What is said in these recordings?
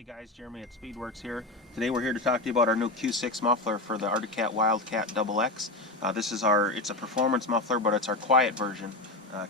Hey guys, Jeremy at Speedwerx here. Today we're here to talk to you about our new Q6 muffler for the Arrestor Wildcat XX. It's a performance muffler, but it's our quiet version.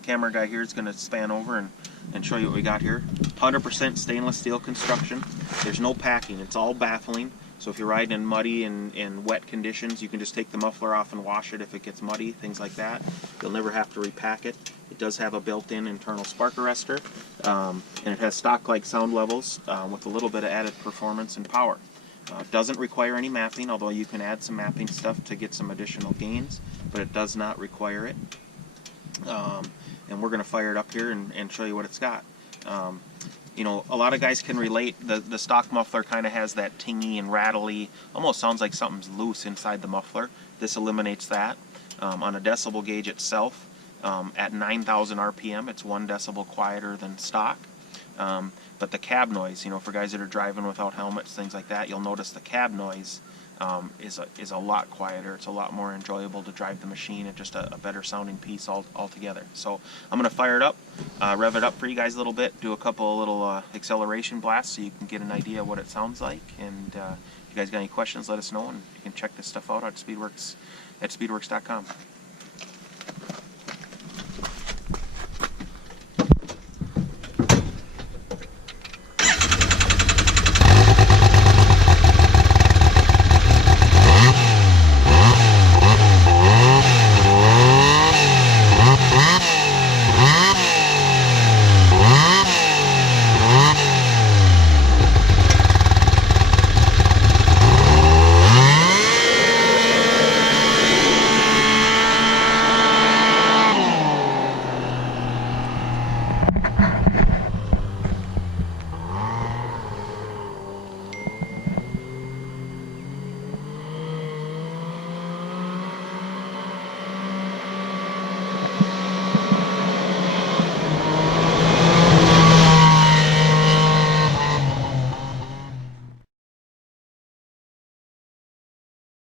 Camera guy here is going to span over and show you what we got here. 100% stainless steel construction. There's no packing, it's all baffling. So if you're riding in muddy and wet conditions, you can just take the muffler off and wash it if it gets muddy, things like that. You'll never have to repack it. It does have a built-in internal spark arrestor, and it has stock-like sound levels with a little bit of added performance and power. It doesn't require any mapping, although you can add some mapping stuff to get some additional gains, but it does not require it. And we're going to fire it up here and show you what it's got. You know, a lot of guys can relate. The stock muffler kind of has that tingy and rattly, almost sounds like something's loose inside the muffler. This eliminates that. On a decibel gauge itself, at 9,000 RPM, it's 1 decibel quieter than stock. But the cab noise, you know, for guys that are driving without helmets, things like that, you'll notice the cab noise is a lot quieter. It's a lot more enjoyable to drive the machine, and just a better sounding piece altogether. So I'm going to fire it up, rev it up for you guys a little bit, do a couple of little acceleration blasts so you can get an idea of what it sounds like. And if you guys got any questions, let us know, and you can check this stuff out at Speedwerx at speedwerx.com.